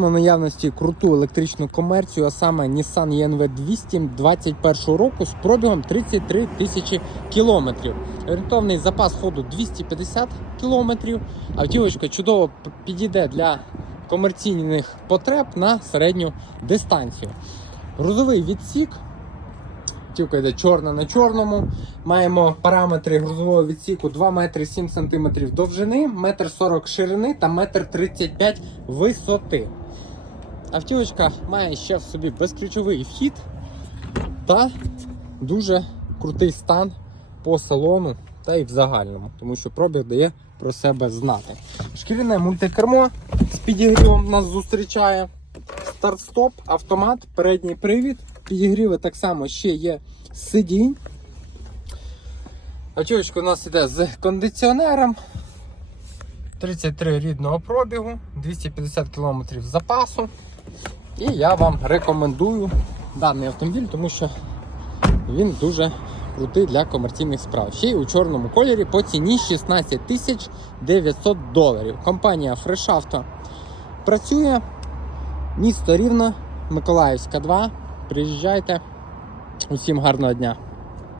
У наявності круту електричну комерцію, а саме Nissan ENV 200 21 року з пробігом 33 тисячі кілометрів. Орієнтовний запас ходу 250 кілометрів. Автівочка чудово підійде для комерційних потреб на середню дистанцію. Грузовий відсік. Автівка йде чорна на чорному. Маємо параметри грузового відсіку 2 метри 7 сантиметрів довжини, 1 40 ширини та 1 35 висоти. Автівочка має ще в собі безключовий вхід та дуже крутий стан по салону та й в загальному, тому що пробіг дає про себе знати. Шкіряне мультикермо з підігрівом нас зустрічає. Старт-стоп, автомат, передній привід. Підігріви так само ще є сидінь. Автівочка у нас іде з кондиціонером. 33 рідного пробігу, 250 км запасу. І я вам рекомендую даний автомобіль, тому що він дуже крутий для комерційних справ. Ще й у чорному кольорі по ціні 16 тисяч 900 доларів. Компанія Auto працює. Місто Рівно, Миколаївська 2. Приїжджайте. Усім гарного дня!